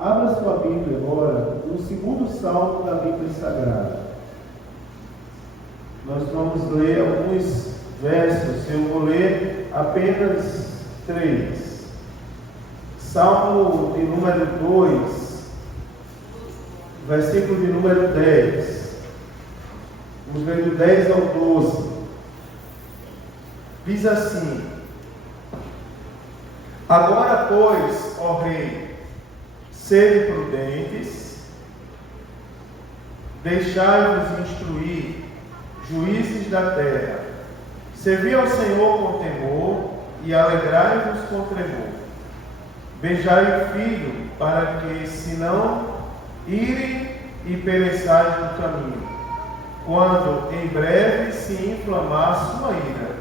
Abra sua Bíblia agora no segundo salmo da Bíblia Sagrada. Nós vamos ler alguns versos, eu vou ler apenas 3. Salmo de número 2, versículo de número 10. Vamos ler do 10 ao 12. Diz assim: Agora, pois, ó Rei, sede prudentes, deixai-vos instruir, juízes da terra. Servi ao Senhor com temor e alegrai-vos com tremor. Beijai o filho, para que, se não irem e pereçais no caminho, quando em breve se inflamar sua ira.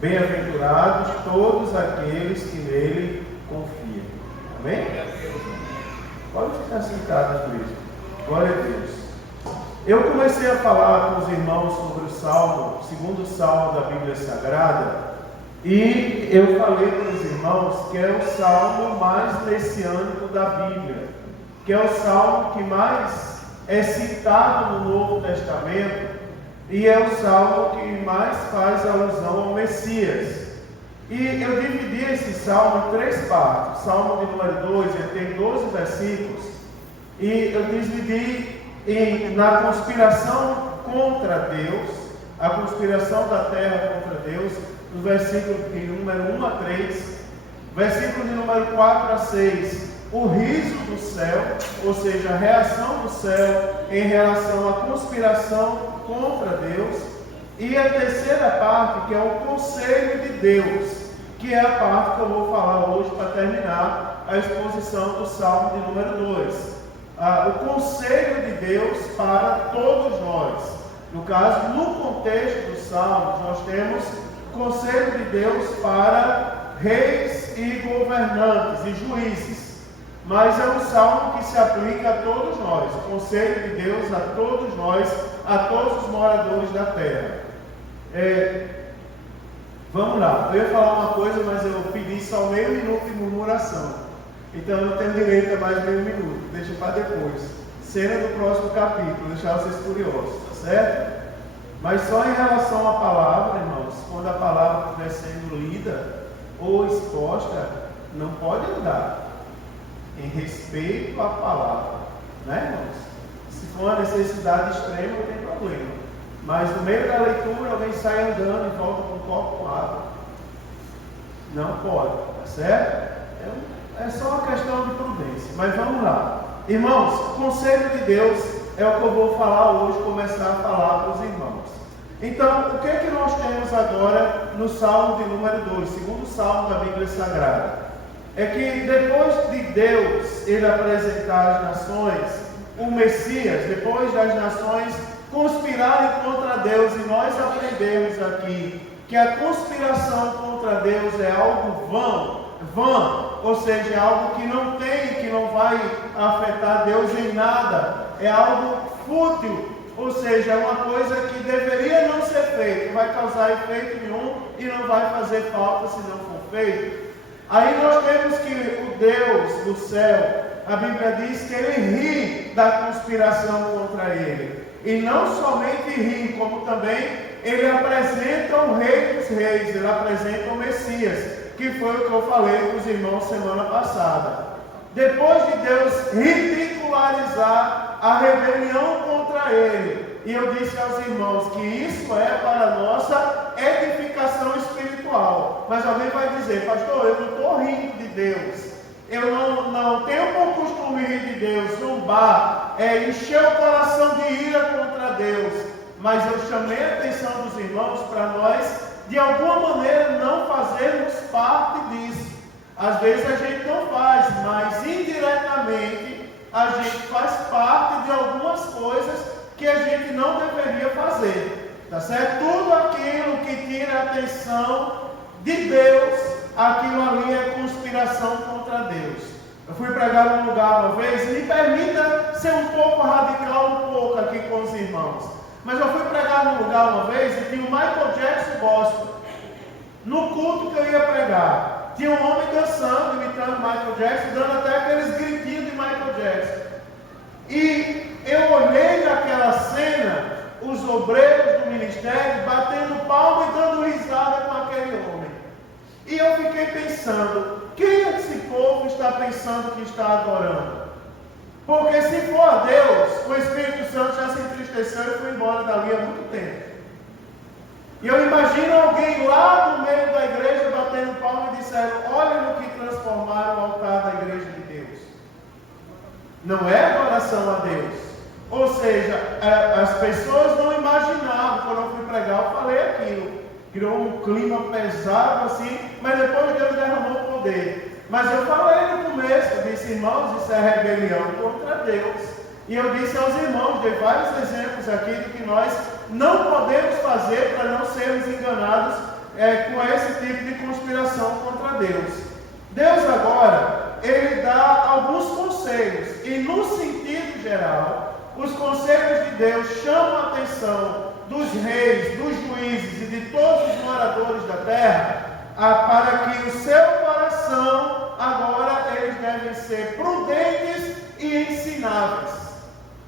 Bem-aventurados todos aqueles que nele confiam. Amém? Pode ficar sentado, Cristo. Glória a Deus. Eu comecei a falar com os irmãos sobre o Salmo, o segundo Salmo da Bíblia Sagrada, e eu falei para os irmãos que é o Salmo mais messiânico da Bíblia, que é o Salmo que mais é citado no Novo Testamento, e é o Salmo que mais faz alusão ao Messias. E eu dividi esse Salmo em 3 partes. O Salmo de número 2, ele tem 12 versículos, e eu dividi na conspiração contra Deus, a conspiração da terra contra Deus, no versículo de número 1 a 3, versículo de número 4 a 6, o riso do céu, ou seja, a reação do céu em relação à conspiração contra Deus, e a terceira parte, que é o conselho de Deus, que é a parte que eu vou falar hoje para terminar a exposição do Salmo de número 2. O conselho de Deus para todos nós. No caso, no contexto dos Salmos, nós temos o conselho de Deus para reis e governantes e juízes. Mas é um salmo que se aplica a todos nós, o conselho de Deus a todos nós, a todos os moradores da terra. Vamos lá, eu ia falar uma coisa, mas eu pedi só meio minuto de murmuração. Então eu não tenho direito a mais meio minuto, deixa para depois. Cena do próximo capítulo, deixar vocês curiosos, tá certo? Mas só em relação à palavra, irmãos, quando a palavra estiver sendo lida ou exposta, não pode andar em respeito à palavra, né, irmãos? Se for uma necessidade extrema, não tem problema. Mas no meio da leitura, alguém sai andando e volta com um copo com água. Não pode, tá certo? É só uma questão de prudência. Mas vamos lá. Irmãos, o conselho de Deus é o que eu vou falar hoje, começar a falar para os irmãos. Então, o que é que nós temos agora no Salmo de número 2, segundo Salmo da Bíblia Sagrada? É que depois de Deus ele apresentar às nações o Messias, depois das nações conspirarem contra Deus, e nós aprendemos aqui que a conspiração contra Deus é algo vã, ou seja, é algo que não tem, que não vai afetar Deus em nada, é algo fútil, ou seja, é uma coisa que deveria não ser feita, não vai causar efeito nenhum e não vai fazer falta se não for feito. Aí nós temos que o Deus do céu, a Bíblia diz que ele ri da conspiração contra ele. E não somente ri, como também ele apresenta o Rei dos Reis, ele apresenta o Messias, que foi o que eu falei para os irmãos semana passada. Depois de Deus ridicularizar a rebelião contra ele, e eu disse aos irmãos que isso é para a nossa edificação espiritual. Mas alguém vai dizer: pastor, eu não estou rindo de Deus, eu não tenho por costume rir de Deus, zombar, encher o coração de ira contra Deus. Mas eu chamei a atenção dos irmãos para nós, de alguma maneira, não fazermos parte disso. Às vezes a gente não faz, mas indiretamente a gente faz parte de algumas coisas que a gente não deveria fazer, tá certo? Tudo aquilo que tira a atenção de Deus, aquilo ali é conspiração contra Deus. Eu fui pregar num lugar uma vez, e me permita ser um pouco radical aqui com os irmãos, mas eu fui pregar num lugar uma vez e tinha o Michael Jackson gospel. No culto que eu ia pregar, tinha um homem dançando, imitando Michael Jackson, dando até aqueles gritinhos de Michael Jackson. E eu olhei naquela cena, os obreiros do ministério batendo palma e dando risada com aquele homem. E eu fiquei pensando, quem esse povo está pensando que está adorando? Porque se for a Deus, o Espírito Santo já se entristeceu e foi embora dali há muito tempo. E eu imagino alguém lá no meio da igreja batendo palma e disseram, olha no que transformaram o altar da igreja de Deus. Não é adoração a Deus. Ou seja, as pessoas não imaginavam, quando eu fui pregar, eu falei aquilo. Criou um clima pesado assim, mas depois Deus derramou o poder. Mas eu falei no começo, eu disse, irmãos, isso é rebelião contra Deus. E eu disse aos irmãos, dei vários exemplos aqui do que nós não podemos fazer para não sermos enganados com esse tipo de conspiração contra Deus. Deus agora, Ele dá alguns conselhos, e no sentido geral, os conselhos de Deus chamam a atenção dos reis, dos juízes e de todos os moradores da terra, para que o seu coração, agora, eles devem ser prudentes e ensináveis.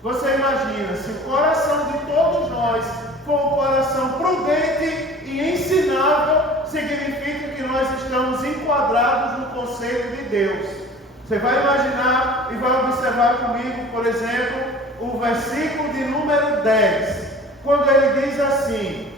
Você imagina, se o coração de todos nós for um coração prudente e ensinável, significa que nós estamos enquadrados no conselho de Deus. Você vai imaginar e vai observar comigo, por exemplo, o versículo de número 10, quando ele diz assim,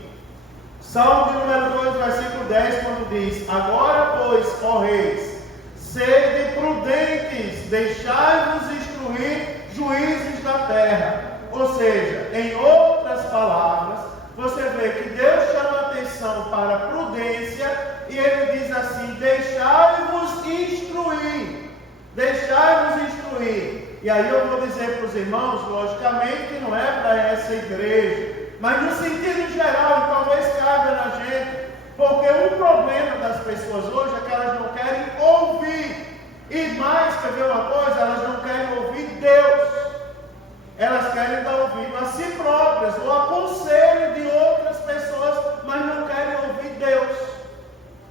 Salmo de número 2, versículo 10, quando diz, agora, pois, ó reis, sede prudentes, deixai-vos instruir juízes da terra. Ou seja, em outras palavras, você vê que Deus chama atenção para a prudência e Ele diz assim, deixai-vos instruir. Deixai-vos instruir. E aí eu vou dizer para os irmãos, logicamente que não é para essa igreja, mas no sentido geral, talvez caiba na gente, porque um problema das pessoas hoje é que elas não querem ouvir. E mais, quer ver uma coisa? Elas não querem ouvir Deus. Elas querem dar ouvido a si próprias, ou a conselho de outras pessoas, mas não querem ouvir Deus.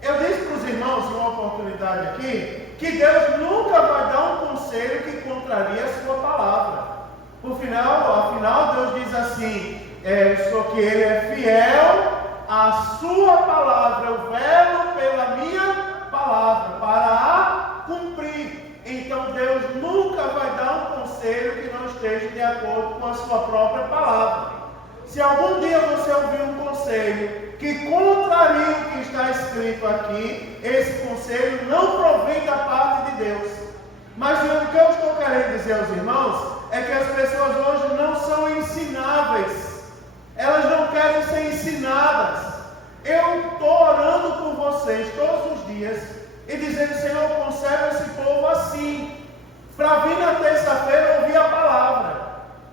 Eu disse para os irmãos, em uma oportunidade aqui, que Deus nunca vai dar um conselho que contraria a sua palavra. Afinal, Deus diz assim, que Ele é fiel à sua palavra, eu velo pela minha palavra, para a cumprir. Então Deus nunca vai dar um conselho que não esteja de acordo com a sua própria palavra. Se algum dia você ouvir um conselho que contraria o que está escrito aqui, esse conselho não provém da parte de Deus. Mas o que eu estou querendo dizer aos irmãos é que as pessoas hoje não são ensináveis. Elas não querem ser ensinadas. Eu estou orando por vocês todos os dias e dizendo, Senhor, conserva esse povo assim, para vir na terça-feira ouvir a palavra.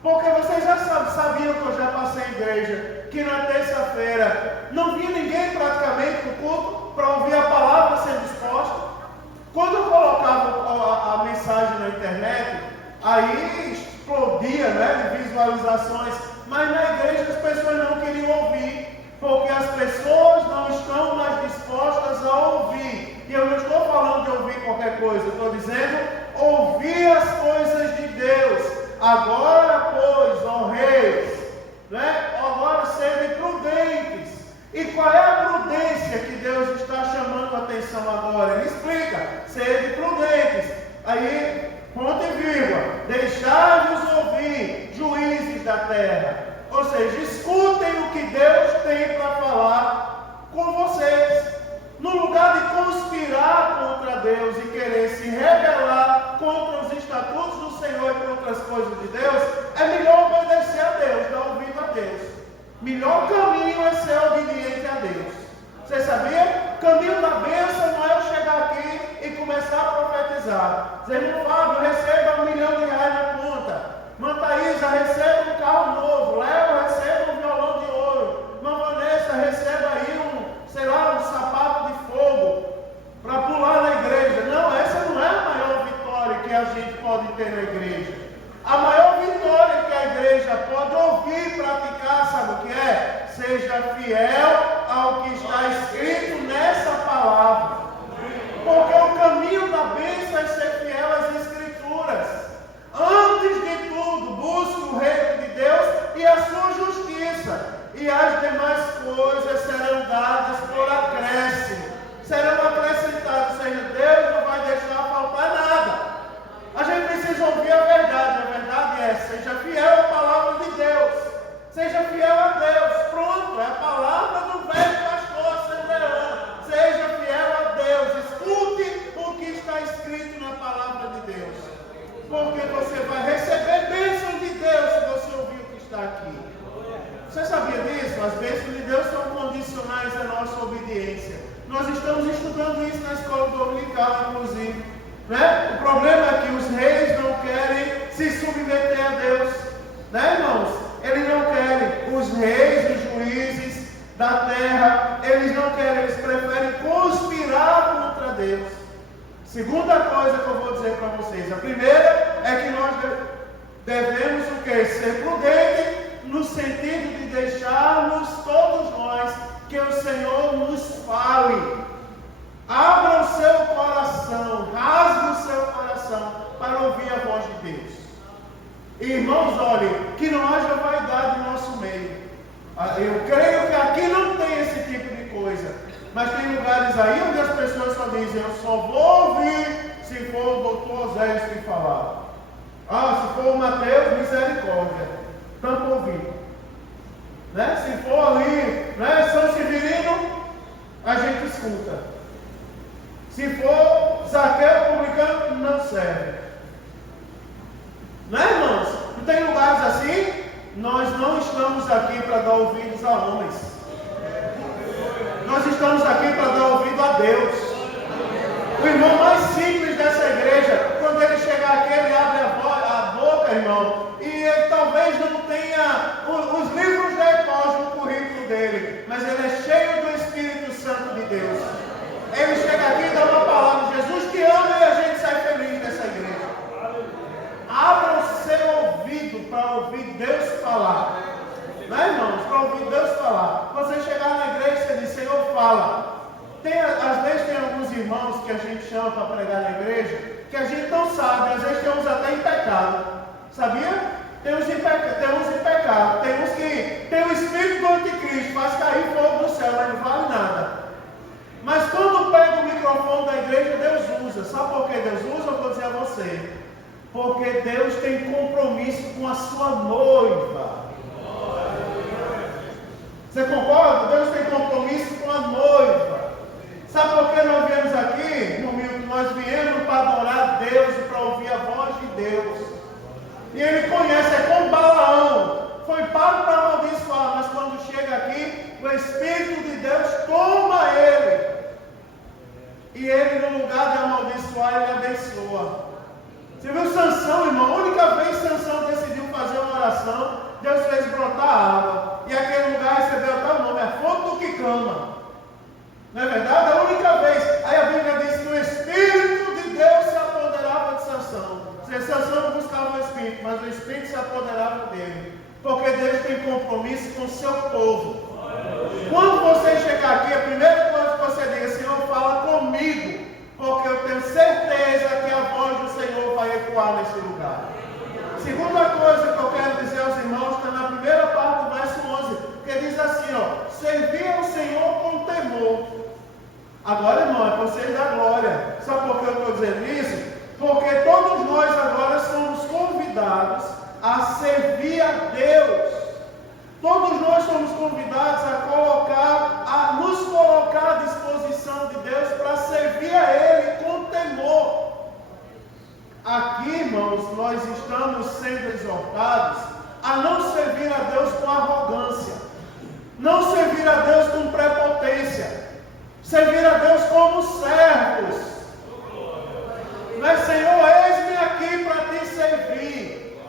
Porque vocês já sabiam que eu já passei em igreja, que na terça-feira não vinha ninguém praticamente no culto para ouvir a palavra sendo exposta. Quando eu colocava a mensagem na internet, aí explodia, de visualizações, mas na igreja as pessoas não queriam ouvir, porque as pessoas não estão mais dispostas a ouvir. E eu não estou falando de ouvir qualquer coisa, eu estou dizendo ouvir as coisas de Deus. Agora, pois, ó reis, agora sejam prudentes. E qual é a prudência que Deus está chamando a atenção agora? Ele explica, sejam prudentes. Aí, ponto e vírgula, deixai-vos ouvir, juízes da terra. Ou seja, escutem o que Deus tem para falar com vocês. No lugar de conspirar contra Deus e querer se rebelar contra os estatutos do Senhor e contra as coisas de Deus, é melhor obedecer a Deus, dar ouvido a Deus. Melhor caminho é ser obediente a Deus. Você sabia? O caminho da bênção não é eu chegar aqui e começar a profetizar. Dizer, irmão Fábio, receba R$1 milhão na conta. Irmã Thaisa, receba um carro novo. Léo, receba um violão de ouro. Irmã Vanessa, receba aí um sapato de fogo para pular na igreja. Não, essa não é a maior vitória que a gente pode ter na igreja. A maior vitória que a igreja pode ouvir e praticar, sabe o que é? Seja fiel ao que está escrito nessa palavra. Porque o caminho da bênção é ser fiel às Escrituras. obediência. Nós estamos estudando isso na escola dominical, inclusive. Né? O problema é que os reis não querem se submeter a Deus. Né, irmãos? Eles não querem. Os reis, os juízes da terra, eles não querem, eles preferem conspirar contra Deus. Segunda coisa que eu vou dizer para vocês. A primeira é que nós devemos o quê? Ser prudentes no sentido de deixarmos todos nós que o Senhor nos fale. Abra o seu coração, rasgue o seu coração para ouvir a voz de Deus. Irmãos, olhem, que não haja vaidade no nosso meio. Eu creio que aqui não tem esse tipo de coisa. Mas tem lugares aí onde as pessoas só dizem: eu só vou ouvir se for o doutor Oséias que falar. Se for o Mateus, misericórdia. Tanto ouvir. Né? Se for ali, né, São Severino, a gente escuta. Se for Zaqueu publicano, não serve. Né, irmãos? Não tem lugares assim? Nós não estamos aqui para dar ouvidos a homens. Nós estamos aqui para dar ouvido a Deus. O irmão mais simples dessa igreja, quando ele chegar aqui, ele abre a boca, irmão, e ele talvez não tenha os livros de Epós no currículo dele, mas ele é cheio do Espírito Santo de Deus. Ele chega aqui e dá uma palavra: Jesus te ama, e a gente sai feliz dessa igreja. Abra o seu ouvido para ouvir Deus falar. Não é, irmãos? Para ouvir Deus falar. Você chegar na igreja e você diz: Senhor, fala. Às vezes tem alguns irmãos que a gente chama para pregar na igreja, que a gente não sabe, às vezes tem uns até em pecado. Sabia? Tem uns em pecado. Tem uns que tem o espírito do anticristo, faz cair fogo do céu, mas não vale nada. Mas quando pega o microfone da igreja, Deus usa. Sabe por que Deus usa? Eu vou dizer a você. Porque Deus tem compromisso com a sua noiva. Você concorda? Deus tem compromisso com a noiva. Sabe por que nós viemos aqui? No Milton, nós viemos para adorar Deus e para ouvir a voz de Deus. E ele conhece, é como Balaão. Foi pago para amaldiçoar, mas quando chega aqui, o Espírito de Deus toma ele. E ele, no lugar de amaldiçoar, ele abençoa. Você viu Sansão, irmão? A única vez que Sansão decidiu fazer uma oração, Deus fez brotar água. E aquele lugar recebeu até o nome, é Fonte do que clama. Não é verdade? A única vez. Aí a Bíblia diz que o Espírito de Deus se apoderava de Sansão. Sansão não buscava o Espírito, mas o Espírito se apoderava dele. Porque Deus tem compromisso com o seu povo. Quando você chegar aqui, a primeira coisa que você diga: Senhor, fala comigo. Porque eu tenho certeza que a voz do Senhor vai ecoar nesse lugar. Segunda coisa que eu quero dizer aos irmãos está na primeira parte do verso 11, que diz assim: servir ao Senhor com temor. Agora, irmão, é para vocês dar glória. Sabe por que eu estou dizendo isso? Porque todos nós agora somos convidados a servir a Deus. Todos nós somos convidados a nos colocar à disposição de Deus para servir a Ele com temor. Aqui, irmãos, nós estamos sendo exortados a não servir a Deus com arrogância, não servir a Deus com prepotência, servir a Deus como servos. Não é: Senhor, eis-me aqui para te servir.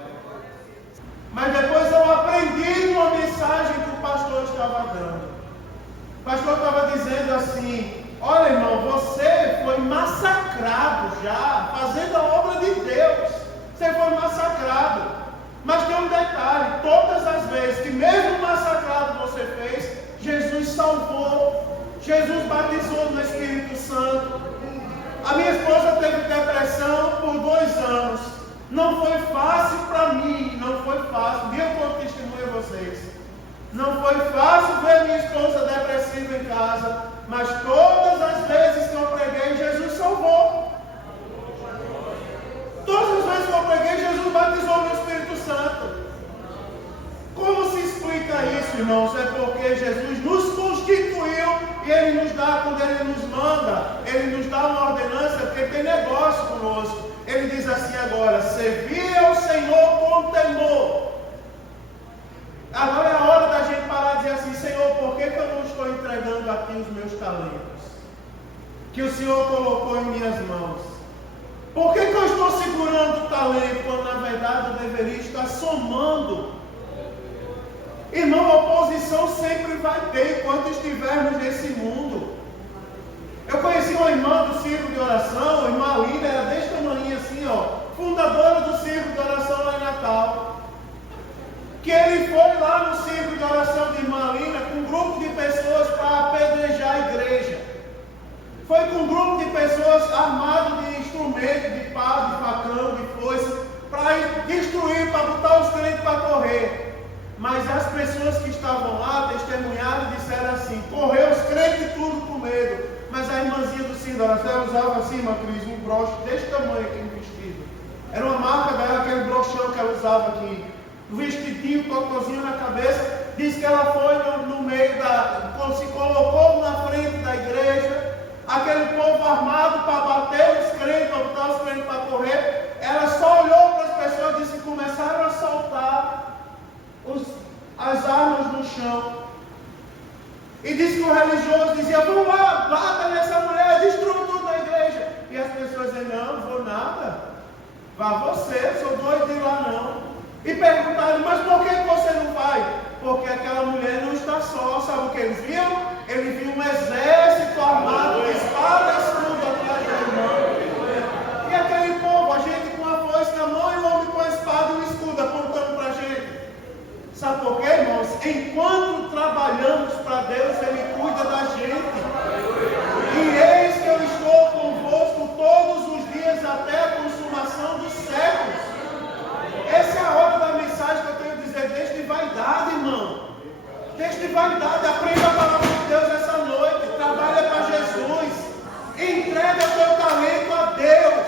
Mas depois eu aprendi uma mensagem que o pastor estava dando. O pastor estava dizendo assim: olha, irmão, você foi massacrado já, fazendo a obra de Deus. Você foi massacrado. Mas tem um detalhe: todas as vezes que mesmo massacrado você fez, Jesus salvou. Jesus batizou no Espírito Santo. A minha esposa teve depressão por 2 anos. Não foi fácil para mim, não foi fácil. Um dia eu conto testemunho a vocês. Não foi fácil ver minha esposa depressiva em casa, mas todas as vezes que eu preguei, Jesus salvou. Todas as vezes que eu preguei, Jesus batizou no Espírito Santo. Como se explica isso, irmãos? É porque Jesus nos constituiu e Ele nos dá, quando Ele nos manda, Ele nos dá uma ordenança, porque tem negócio conosco. Ele diz assim agora: servir ao Senhor com temor. Agora é a hora da gente parar de dizer assim: Senhor, por que eu não estou entrando empregando aqui os meus talentos, que o Senhor colocou em minhas mãos? Por que eu estou segurando o talento, quando na verdade eu deveria estar somando? Irmão, oposição sempre vai ter enquanto estivermos nesse mundo. Eu conheci uma irmã do círculo de oração, a irmã Linda, era desse tamanho assim, fundadora do círculo de oração lá em Natal. Que ele foi lá no círculo de oração de irmã Linda com um grupo de pessoas para apedrejar a igreja. Foi com um grupo de pessoas armados de instrumentos, de pá, de facão, de foice, para destruir, para botar os crentes para correr. Mas as pessoas que estavam lá testemunharam e disseram assim: correu os crentes tudo com medo. Mas a irmãzinha do círculo de oração, ela usava assim, irmã Cris, um broche desse tamanho aqui no vestido. Era uma marca dela, aquele brochão que ela usava aqui. Um vestidinho, cocôzinho na cabeça. Diz que ela foi no meio quando se colocou na frente da igreja, aquele povo armado para bater os crentes, para botar os crentes para correr. Ela só olhou para as pessoas e disse que começaram a soltar as armas no chão. E disse que o religioso dizia: vamos lá, bata nessa mulher, destrua tudo na igreja. E as pessoas diziam: não, não vou nada. Vá você, sou doido de ir lá não. E perguntaram: mas por que você não vai? Porque aquela mulher não está só. Sabe o que eles viam? Ele viu um exército armado de espada e escudo atrás da irmã. E aquele povo, a gente com a foice na mão e o homem com a espada e o escudo apontando para a gente. Sabe por quê, irmãos? Enquanto trabalhamos para Deus, Ele cuida da gente. E eis que eu estou convosco todos os dias até a consumação dos séculos. Essa é a hora da mensagem que eu tenho que dizer. Deixe de vaidade, irmão. Deixe de vaidade. Aprenda a palavra de Deus essa noite. Trabalha para Jesus. Entrega o teu talento a Deus.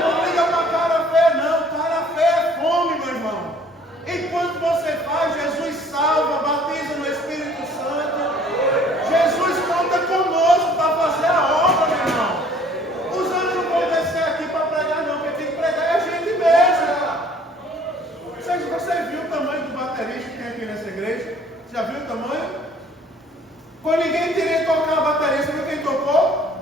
Não liga para a cara feia, não. Cara feia é fome, meu irmão. Enquanto você faz, Jesus salva, batiza no Espírito Santo. Jesus conta conosco para fazer a obra, meu irmão. Os anjos não vão descer aqui para pregar, não. Quem tem que pregar é a gente mesmo. Você viu o tamanho do baterista que tem aqui nessa igreja? Já viu o tamanho? Quando ninguém queria tocar a bateria, você viu quem tocou?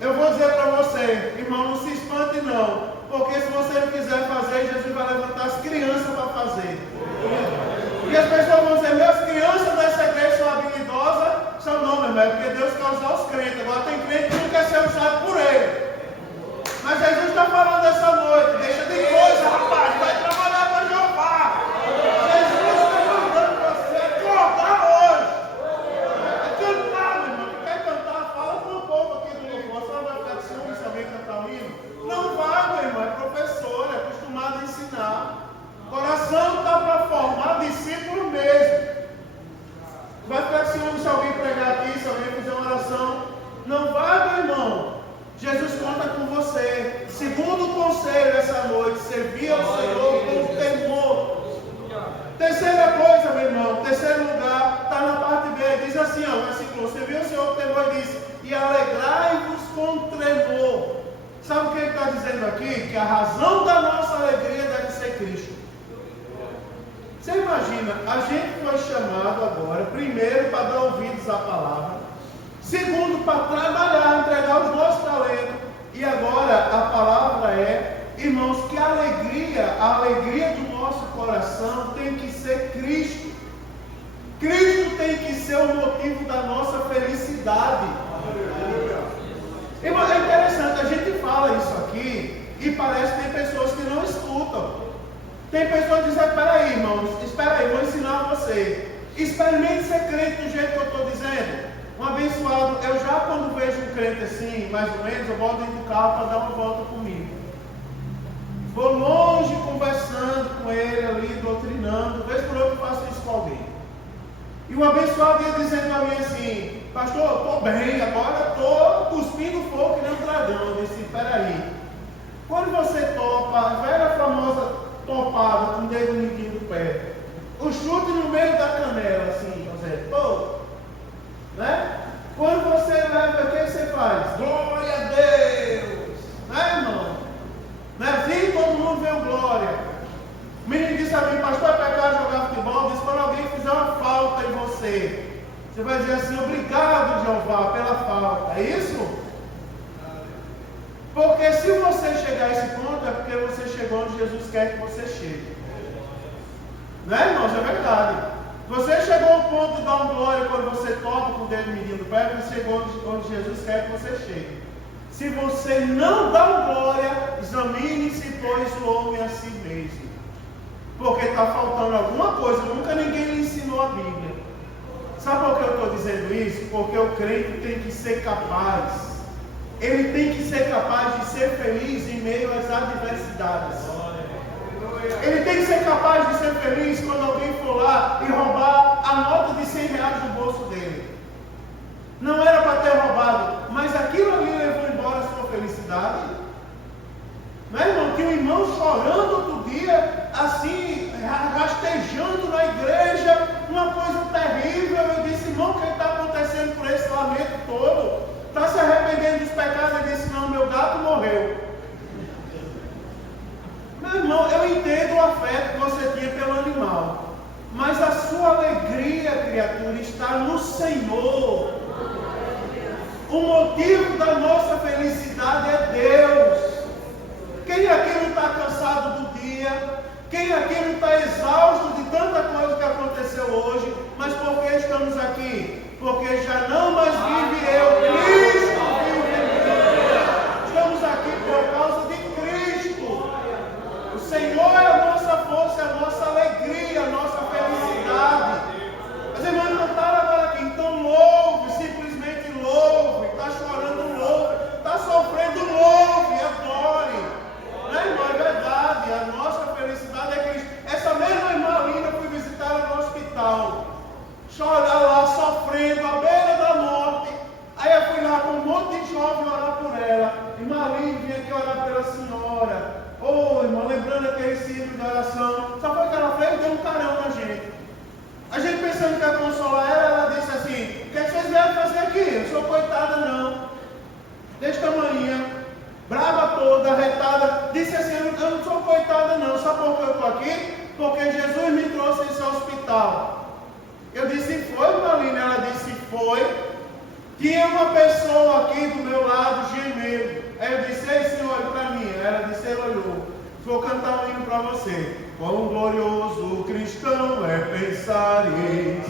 Eu vou dizer para você, irmão, não se espante não. Porque se você não quiser fazer, Jesus vai levantar as crianças para fazer. E as pessoas vão dizer: meus crianças dessa igreja são habilidosas. São não, meu irmão, porque Deus quer usar os crentes. Agora tem crente que não quer ser usado por Ele. Mas Jesus está falando essa noite: deixa de coisa, rapaz, vai trabalhar para Jeová. Jesus está mandando você acordar hoje. É cantar, meu irmão. Quer cantar? Fala com o povo aqui do louvor. Só vai ficar de ciúme se alguém cantar o hino. Não vai, meu irmão, é professor, é acostumado a ensinar. O coração está para formar discípulo mesmo. Vai ficar de ciúme se alguém pregar aqui, se alguém fizer uma oração. Não vai, meu irmão. Jesus conta com você. Segundo conselho essa noite: servir ao Senhor com temor. Terceira coisa, meu irmão, terceiro lugar, está na parte B. Diz assim, versículo: servir ao Senhor com temor, e diz: e alegrai-vos com tremor. Sabe o que ele está dizendo aqui? Que a razão da nossa alegria deve ser Cristo. Você imagina, a gente foi chamado agora, primeiro, para dar ouvidos à palavra, segundo, para trabalhar, entregar os nossos talentos, e agora a palavra é, irmãos, que a alegria do nosso coração tem que ser Cristo. Cristo tem que ser o motivo da nossa felicidade. Irmão, é interessante, a gente fala isso aqui e parece que tem pessoas que não escutam. Tem pessoas que dizem: espera aí, irmãos, espera aí, vou ensinar você. Experimente ser crente do jeito que eu estou dizendo. Um abençoado, eu já quando vejo um crente assim, mais ou menos, eu volto dentro do carro para dar uma volta comigo. Vou longe conversando com ele ali, doutrinando, vez por outra eu faço isso com alguém. E um abençoado ia dizendo para mim assim: pastor, eu estou bem, agora estou cuspindo fogo que nem um dragão. Eu disse: espera aí, quando você topa, a velha famosa topada com o dedo mindinho do pé, o chute no meio da canela, assim, José, né? Quando você leva, o que você faz? Glória a Deus! Né, irmão? Não é assim? Todo mundo vê o glória. O menino disse a mim: pastor, é pecado jogar futebol? Disse: quando alguém fizer uma falta vai dizer assim: obrigado, Jeová, pela falta. É isso? Porque se você chegar a esse ponto, é porque você chegou onde Jesus quer que você chegue. Né, irmãos? É verdade. Você chegou ao ponto de dar uma glória quando você toca com o dedo medindo do pé, você chegou onde Jesus quer que você chegue. Se você não dá uma glória, examine-se, pois, o homem a si mesmo. Porque está faltando alguma coisa. Nunca ninguém lhe ensinou a Bíblia. Sabe por que eu estou dizendo isso? Porque o crente tem que ser capaz. Ele tem que ser capaz de ser feliz em meio às adversidades. Ele tem que ser capaz de ser feliz quando alguém for lá e roubar a nota de 100 reais do bolso dele. Não era para ter roubado, mas aquilo ali levou embora a sua felicidade. Não é, irmão? Tinha um irmão chorando outro dia, assim, rastejando na igreja, uma coisa terrível. Eu disse: irmão, o que está acontecendo por esse lamento todo? Está se arrependendo dos pecados? Ele disse: não, meu gato morreu. Meu irmão, eu entendo o afeto que você tinha pelo animal, mas a sua alegria, criatura, está no Senhor. O motivo da nossa felicidade é Deus. Quem aqui não está cansado do dia? Quem aqui não está exausto de tanta coisa que aconteceu hoje? Mas por que estamos aqui? Porque já não mais vive eu, Cristo vive em mim. Estamos aqui por causa de Cristo. O Senhor é a nossa força, a nossa alegria, a nossa felicidade. As irmãs cantaram agora aqui: então louve, simplesmente louve. Está chorando, louve. Está sofrendo, louve, adore. Não é, irmão? É verdade. A nossa felicidade é Cristo. Essa mesma irmã linda, eu fui visitar ela no hospital, chorar lá, sofrendo, à beira da morte. Aí eu fui lá com um monte de jovem orar por ela. Irmã Lívia, vinha aqui orar pela senhora. Ô, irmão, lembrando aquele ciclo de oração. Só foi que ela fez? Deu um carão na gente. A gente pensando que ia consolar ela, ela disse assim: o que vocês vieram fazer aqui? Eu sou coitada não. Desse tamanho, brava toda, arretada. Disse assim: eu não sou coitada não. Sabe por que eu estou aqui? Porque Jesus me trouxe esse hospital. Eu disse: foi, Marlene? Ela disse: foi. Tinha uma pessoa aqui do meu lado gemendo. Aí eu disse: ei, senhor, olhe para mim. Ela disse: ela olhou. Vou cantar um hino para você. Quão glorioso cristão é pensar em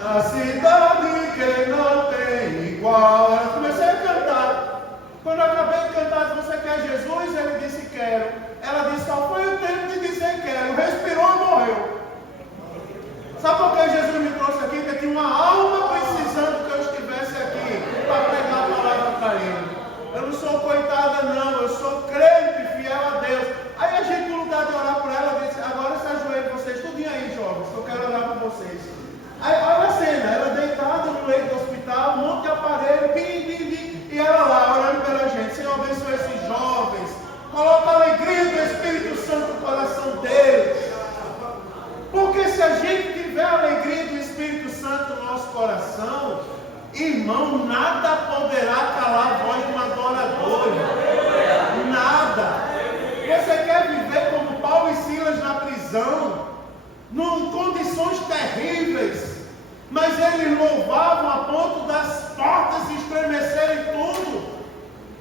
na cidade que não tem igual. Eu comecei a cantar. Quando eu acabei de cantar: você quer Jesus? Ele disse: quero. Ela disse: só foi o tempo de dizer quero. Respirou e morreu. Sabe por que Jesus me trouxe aqui? Porque tinha uma alma precisando que eu estivesse aqui para pregar a palavra para ele. Eu não sou coitada não, eu sou crente, fiel a Deus. Aí a gente, no lugar de orar por ela, disse: agora se ajoelhe vocês, tudinho aí, jovens, que eu quero orar por vocês. Aí olha a cena, ela deitada no leito do hospital, um monte de aparelho, e ela lá orando pela gente. Senhor, abençoe esses jovens, coloca a alegria do Espírito Santo no coração deles. Porque se a gente tiver a alegria do Espírito Santo no nosso coração, irmão, nada poderá calar a voz de um adorador. Nada. Você quer viver como Paulo e Silas na prisão, em condições terríveis, mas eles louvavam a ponto das portas se estremecerem tudo,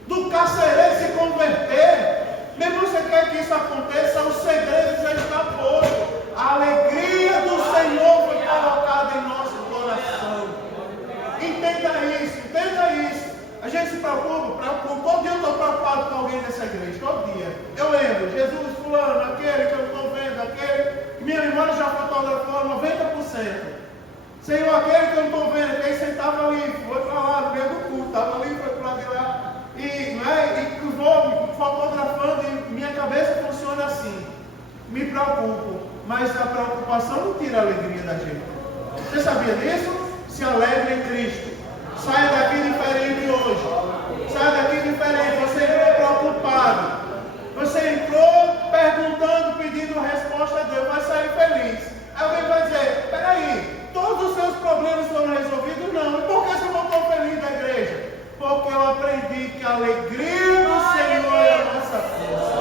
do carcereiro se converter. Mesmo você quer que isso aconteça, o segredo já está posto. A alegria do Senhor foi colocada em nosso coração. Entenda isso, entenda isso. A gente se preocupa. Todo dia eu estou preocupado com alguém nessa igreja, todo dia. Eu lembro: Jesus, fulano, aquele que eu estou vendo, aquele que minha irmã já fotografou 90%. Senhor, aquele que eu não estou vendo, aquele sentava ali, foi para lá no meio do culto, estava ali, foi para lá de lá. E vou fotografando e minha cabeça funciona assim. Me preocupo, mas a preocupação não tira a alegria da gente. Você sabia disso? Se alegre em Cristo. Saia daqui diferente hoje. Saia daqui diferente. Você entrou preocupado. Você entrou perguntando, pedindo resposta a Deus. Vai sair feliz. Aí alguém vai dizer: peraí, todos os seus problemas foram resolvidos? Não. E por que você voltou feliz da igreja? Porque eu aprendi que a alegria do Senhor é a nossa força.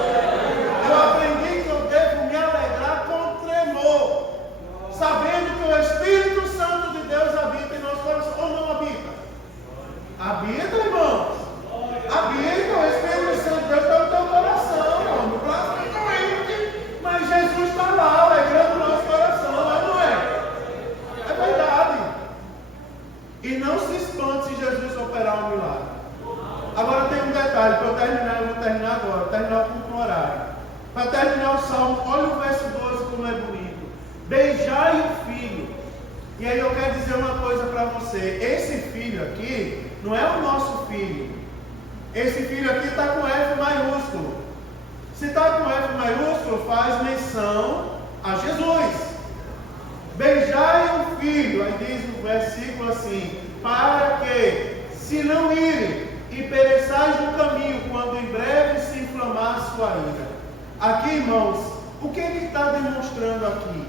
Eu aprendi que eu devo me alegrar com tremor, sabendo que o Espírito Santo de Deus habita em nosso coração. não se espante se Jesus operar um milagre. Agora tem um detalhe, para eu terminar, eu vou terminar agora, terminar com o horário. Para terminar o salmo, olha o verso 12 como é bonito. Beijai o filho. E aí eu quero dizer uma coisa para você. Esse filho aqui não é o nosso filho. Esse filho aqui está com F maiúsculo. Se está com F maiúsculo, faz menção a Jesus. Beijai o filho. Aí diz no versículo assim: para que, se não irem, e pereçais no caminho, quando em breve se inflamar sua ira. Aqui, irmãos, o que está demonstrando aqui?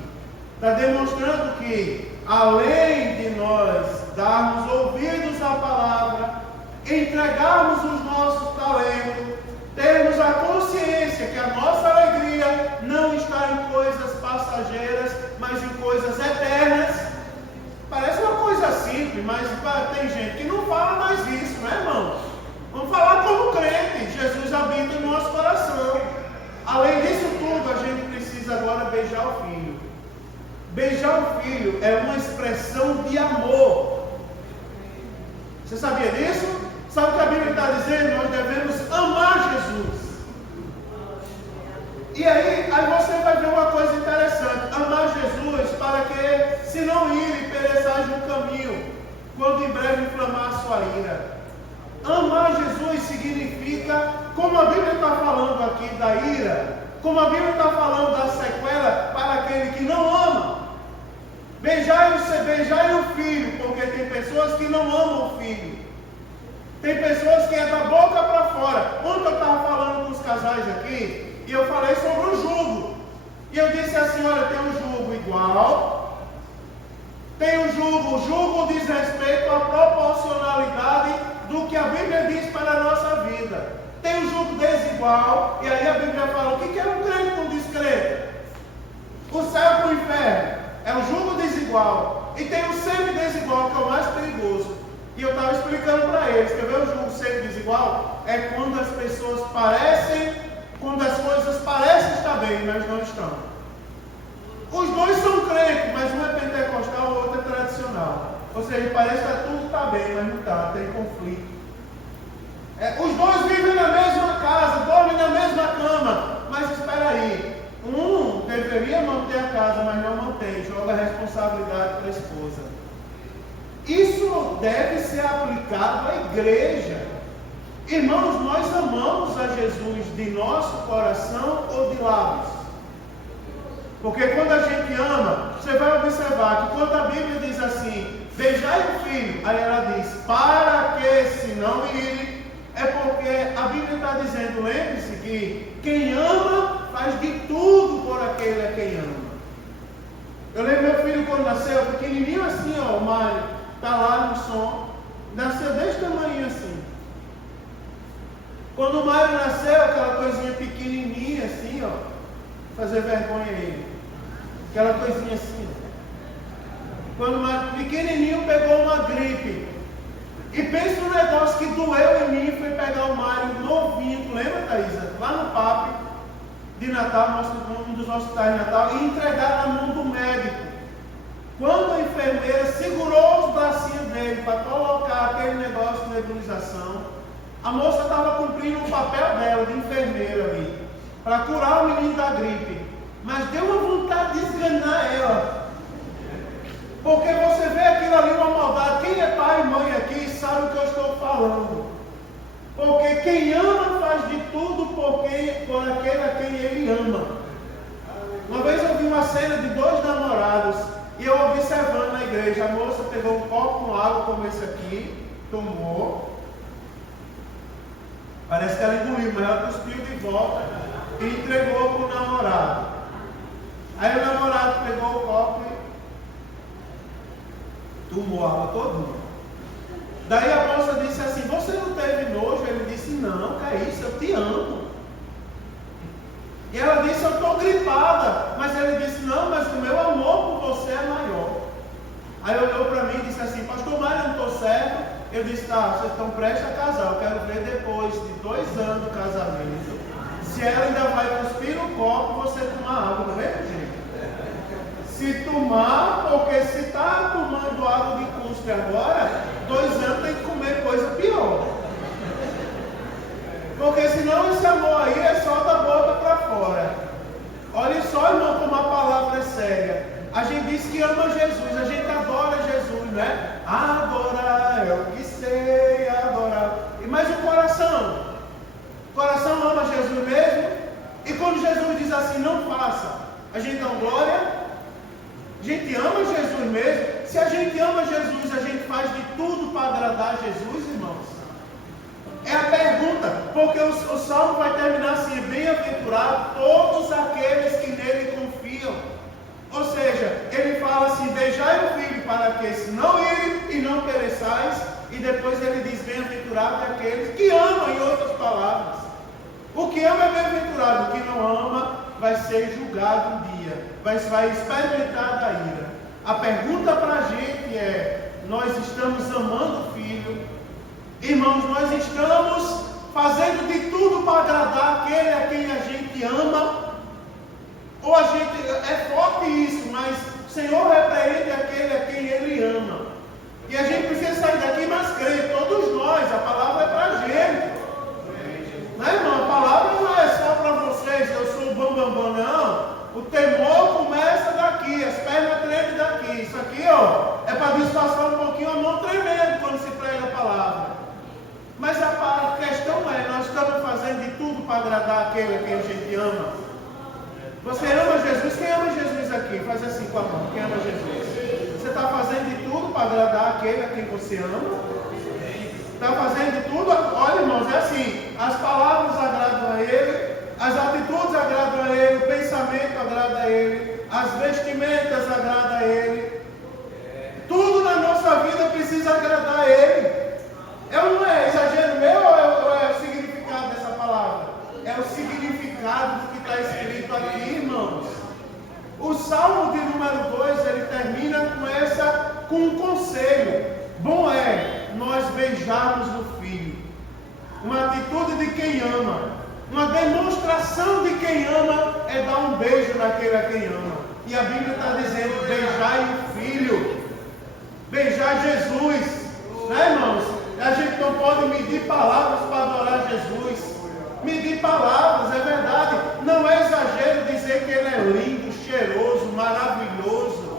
Está demonstrando que, além de nós darmos ouvidos à palavra, entregarmos os nossos talentos, termos a consciência que a nossa alegria não está em coisas passageiras, mas em coisas eternas. Parece uma coisa simples, mas tem gente que não fala mais isso, né, irmãos? Vamos falar como crente. Jesus habita no nosso coração. Além disso tudo, a gente precisa agora beijar o filho. Beijar o filho é uma expressão de amor. Você sabia disso? Sabe o que a Bíblia está dizendo? Nós devemos amar Jesus. E aí você vai ver uma coisa interessante. Amar Jesus para que, se não irem, pereçais no caminho, quando em breve inflamar a sua ira. Amar Jesus significa, como a Bíblia está falando aqui da ira, como a Bíblia está falando da sequela para aquele que não ama. Beijai o filho, porque tem pessoas que não amam o filho. Tem pessoas que é da boca para fora. Ontem eu estava falando com os casais aqui, e eu falei sobre o jugo. E eu disse assim, olha, tem um jugo igual, tem um jugo. O jugo diz respeito à proporcionalidade do que a Bíblia diz para a nossa vida. Tem um jugo desigual, e aí a Bíblia fala, o que é um crente com descrente? O céu com o inferno. É um jugo desigual. E tem o semi-desigual, que é o mais perigoso. E eu estava explicando para eles, quer ver o jugo semi-desigual? É quando as pessoas quando as coisas parecem estar bem, mas não estão. Os dois são crentes, mas um é pentecostal, o outro é tradicional. Ou seja, parece que tudo está bem, mas não está, tem conflito. Os dois vivem na mesma casa, dormem na mesma cama, mas espera aí, um deveria manter a casa, mas não mantém, joga a responsabilidade para a esposa. Isso deve ser aplicado à igreja. Irmãos, nós amamos a Jesus de nosso coração ou de lábios? Porque quando a gente ama, você vai observar que quando a Bíblia diz assim, beijai o filho, aí ela diz, para que se não irem, é porque a Bíblia está dizendo, lembre-se que quem ama faz de tudo por aquele a quem ama. Eu lembro meu filho quando nasceu, pequenininho assim, ó, o Mário, está lá no som, nasceu desse tamanho assim. Quando o Mário nasceu, aquela coisinha pequenininha assim, ó, fazer vergonha a ele. Aquela coisinha assim, ó. Quando o Mário pequenininho pegou uma gripe. E pensa no negócio que doeu em mim, foi pegar o Mário novinho, tu lembra, Thaisa? Lá no PAP de Natal, um dos hospitais de Natal, e entregar na mão do médico. Quando a enfermeira segurou os bracinhos dele para colocar aquele negócio de nebulização, a moça estava cumprindo o papel dela de enfermeira ali, para curar o menino da gripe. Mas deu uma vontade de esganar ela. Porque você vê aquilo ali, uma maldade. Quem é pai e mãe aqui sabe o que eu estou falando. Porque quem ama faz de tudo por aquele a quem ele ama. Uma vez eu vi uma cena de dois namorados, e eu observando na igreja, a moça pegou um copo com água como esse aqui, tomou. Parece que ela engoliu, mas ela cuspiu de volta e entregou para o namorado. Aí o namorado pegou o copo e tomou a água toda. Daí a moça disse assim, você não teve nojo? Ele disse, não, que é isso, eu te amo. E ela disse, eu estou gripada. Mas ele disse, não, mas o meu amor por você é maior. Aí olhou para mim e disse assim, pastor Mário, eu não estou certo. Eu disse, tá, vocês estão prestes a casar, eu quero ver depois de 2 anos do casamento, se ela ainda vai cuspir no copo, você tomar água, do mesmo jeito. Se se tomar, porque se está tomando água de cuspe agora, 2 anos tem que comer coisa pior. Porque senão esse amor aí é só da boca para fora. Olha só, irmão, como a palavra é séria. A gente diz que ama Jesus, a gente adora Jesus, né? Adorar é o que sei, adorar. Mas o coração? O coração ama Jesus mesmo? E quando Jesus diz assim, não faça, a gente dá glória? A gente ama Jesus mesmo? Se a gente ama Jesus, a gente faz de tudo para agradar Jesus, irmãos? É a pergunta, porque o salmo vai terminar assim: bem-aventurado todos aqueles que nele confiam. Ou seja, ele fala assim: beijai o Filho para que se não irem e não pereçais. E depois ele diz: bem-aventurado aqueles que amam, em outras palavras. O que ama é bem-aventurado, o que não ama vai ser julgado um dia, vai experimentar da ira. A pergunta para a gente é: nós estamos amando o Filho? Irmãos, nós estamos fazendo de tudo para agradar aquele a quem a gente ama? Ou a gente, é forte isso, mas o Senhor repreende aquele a quem Ele ama. E a gente precisa sair daqui mais crente, todos nós, a palavra é para a gente. Né, irmão? A palavra não é só para vocês, eu sou o bambambam, não. O temor começa daqui, as pernas tremem daqui. Isso aqui, ó, é para disfarçar um pouquinho a mão tremendo quando se prega a palavra. Mas a questão é, nós estamos fazendo de tudo para agradar aquele a quem a gente ama. Você ama Jesus? Quem ama Jesus aqui? Faz assim com a mão. Quem ama Jesus? Você está fazendo de tudo para agradar aquele a quem você ama? Está fazendo de tudo? Olha, irmãos, é assim: as palavras agradam a Ele, as atitudes agradam a Ele, o pensamento agrada a Ele, as vestimentas agradam a Ele. Tudo na nossa vida precisa agradar a Ele. Não é exagero meu ou é o significado dessa palavra? É o significado do que está escrito aqui, irmãos. O Salmo de número 2, ele termina com um conselho. Bom é nós beijarmos no Filho. Uma atitude de quem ama. Uma demonstração de quem ama é dar um beijo naquele a quem ama. E a Bíblia está dizendo: beijai o Filho. Beijar Jesus. Né, irmãos? A gente não pode medir palavras para adorar Jesus. Medir palavras, é verdade. Não é exagero dizer que Ele é lindo, cheiroso, maravilhoso.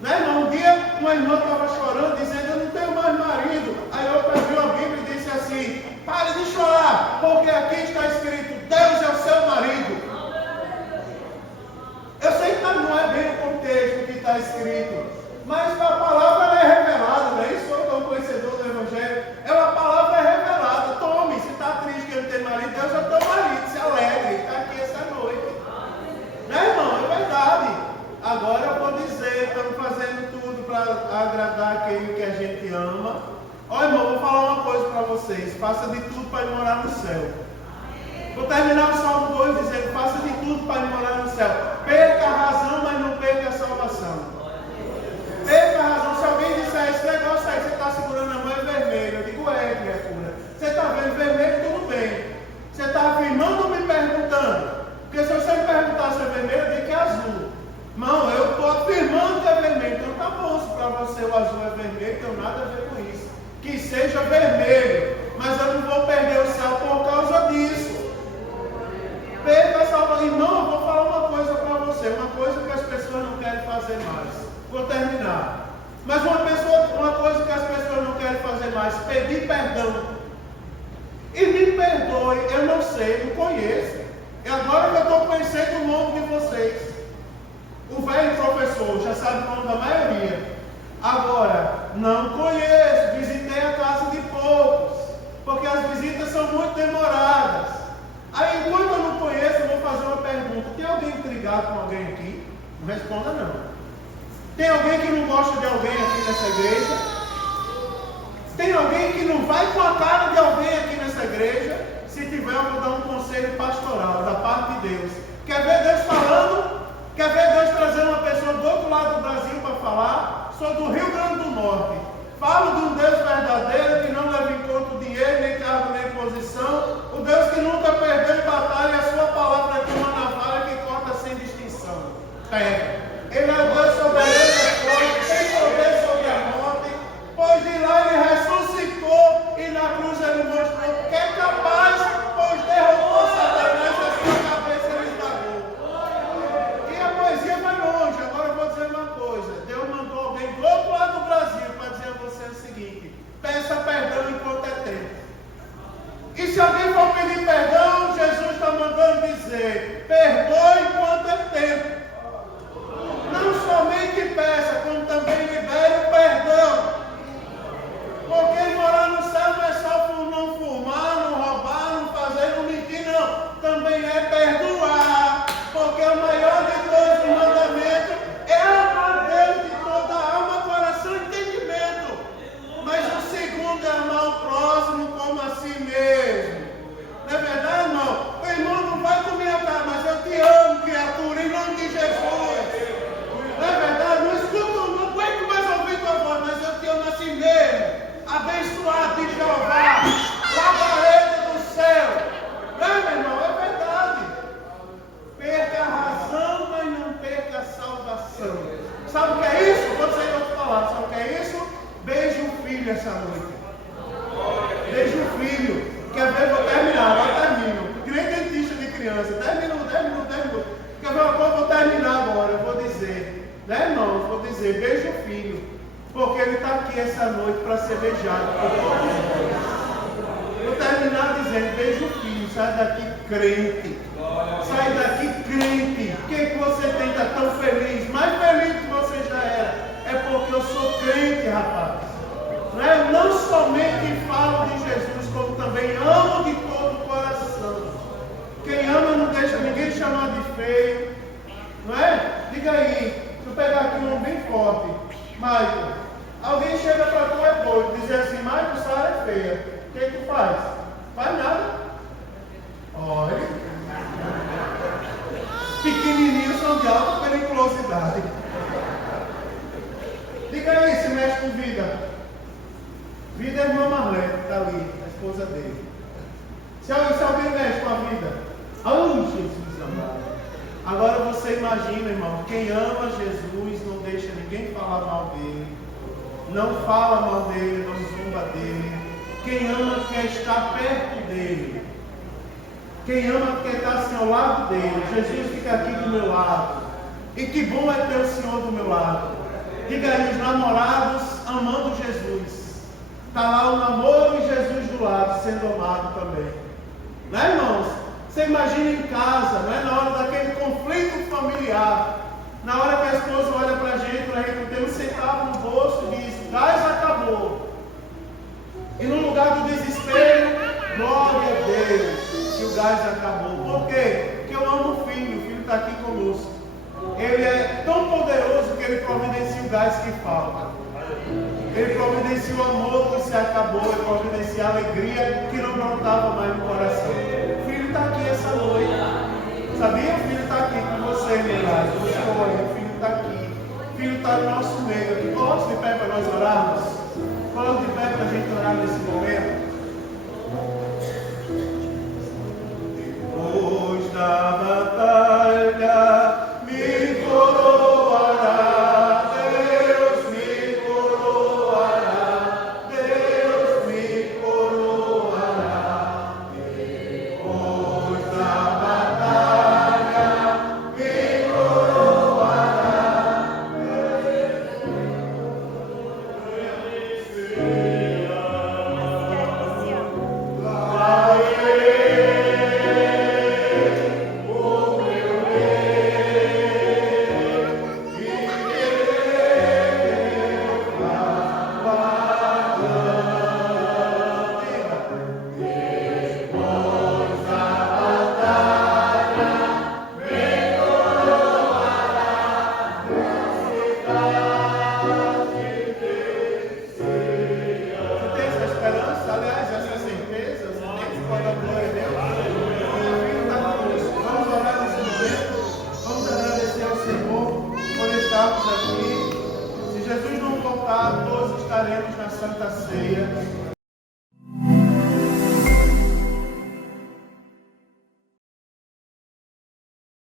Né, irmão? Um dia uma irmã estava chorando, dizendo: eu não tenho mais marido. Aí outra abriu a Bíblia e disse assim: pare de chorar, porque aqui está escrito: Deus é o seu marido. Eu sei que não é bem o contexto que está escrito, mas a palavra é revelada, não é isso? Eu sou conhecedor do Evangelho. A palavra é revelada. Tome, se está triste que eu não tenho marido, Deus é teu marido, se alegre, está aqui essa noite. Né, irmão? É verdade. Agora eu vou dizer, estamos fazendo tudo para agradar aquele que a gente ama. Olha, irmão, vou falar uma coisa para vocês: faça de tudo para ir morar no céu. Vou terminar o Salmo 2 dizendo: faça de tudo para ir morar no céu. Perca a razão, mas não perca a salvação. Perca a razão. Se alguém disser: esse negócio aí que você está segurando a mão é vermelho, eu digo: é, criatura. Você está vendo vermelho, tudo bem. Você está afirmando ou me perguntando? Porque se você me perguntar se é vermelho, eu digo que é azul. Não, eu estou afirmando que é vermelho. Então tá bom, se para você o azul é vermelho, não tem nada a ver com isso. Que seja vermelho, mas eu não vou perder o céu por causa disso. Perca a salvação. Irmão, eu vou falar uma coisa para você, uma coisa que as pessoas não querem fazer mais. Vou terminar. Mas uma coisa que as pessoas não querem fazer mais: pedir perdão. E me perdoe, eu não sei, não conheço. E agora que eu estou conhecendo o nome de vocês. O velho professor já sabe o nome da maioria. Agora, não conheço, visitei a casa de poucos, porque as visitas são muito demoradas. Aí, enquanto eu não conheço, eu vou fazer uma pergunta: tem alguém intrigado com alguém aqui? Não responda não. Tem alguém que não gosta de alguém aqui nessa igreja? Tem alguém que não vai com a cara de alguém aqui nessa igreja? Se tiver, eu vou dar um conselho pastoral da parte de Deus. Quer ver Deus falando? Quer ver Deus trazendo uma pessoa do outro lado do Brasil para falar? Sou do Rio Grande do Norte. Falo de um Deus verdadeiro que não leva em conta o dinheiro, nem cargo, nem posição. O Deus que nunca perdeu em batalha, e a sua palavra é como uma navalha que corta sem distinção. Ele é o próximo como a si mesmo. Não é verdade, irmão? O irmão não vai comer a carne, mas eu te amo, criatura, em nome de Jesus. Não é verdade? Não escuto, não aguento mais ouvir tua voz, mas eu te amo assim mesmo. Abençoado de Jeová, labareda do céu. Não é, meu irmão? É verdade. Perca a razão, mas não perca a salvação. Sabe o que é isso? Vou dizer em outras palavras. Sabe o que é isso? Beije o filho essa noite. Beije o filho. Quer ver? Vou terminar. Agora termino. Que nem dentista de criança. 10 minutos. Quer ver uma coisa? Vou terminar agora. Eu vou dizer. Né, irmãos? Vou dizer. Beije o filho. Porque ele está aqui essa noite para ser beijado por todos. Vou terminar dizendo. Beije o filho. Sai daqui crente. Sai daqui crente. O que você tem? Está tão feliz? Mais feliz que você já era. É porque eu sou crente, rapaz. Eu não somente falo de Jesus, como também amo de todo o coração. Quem ama não deixa ninguém chamar de feio. Não é? Diga aí. Deixa eu pegar aqui um bem forte. Michael, alguém chega para tu é doido e dizer assim, Michael, Sara é feia. O que tu faz? Faz nada. Olha. Pequenininhos são de alta periculosidade. Diga aí se mexe com vida. Vida é a irmã Marlene, que está ali, a esposa dele. Se alguém mexe com a vida, ai Jesus amado. Agora você imagina, irmão, quem ama Jesus não deixa ninguém falar mal dele, não fala mal dele, não zumba dele. Quem ama quer estar perto dele. Quem ama quer estar assim ao lado dele. Jesus fica aqui do meu lado. E que bom é ter o Senhor do meu lado. Diga aí, os namorados amando Jesus. Está lá o namoro e Jesus do lado, sendo amado também. Não é, irmãos? Você imagina em casa, não é? Na hora daquele conflito familiar, na hora que a esposa olha para a gente não tem um centavo no bolso e diz, o gás acabou. E no lugar do desespero, glória a Deus, que o gás acabou. Por quê? Porque eu amo o filho está aqui conosco. Ele é tão poderoso que ele providencia o gás que falta. Ele providencia o amor que se acabou, ele providencia a alegria que não brotava mais no coração. O filho está aqui essa noite. Sabia? O filho está aqui com você, meu pai. O filho está aqui. O filho está no nosso meio aqui. Coloque de pé para nós orarmos. Coloque de pé para a gente orar nesse momento. Depois da batalha, me coroará. Todos estaremos na Santa Ceia.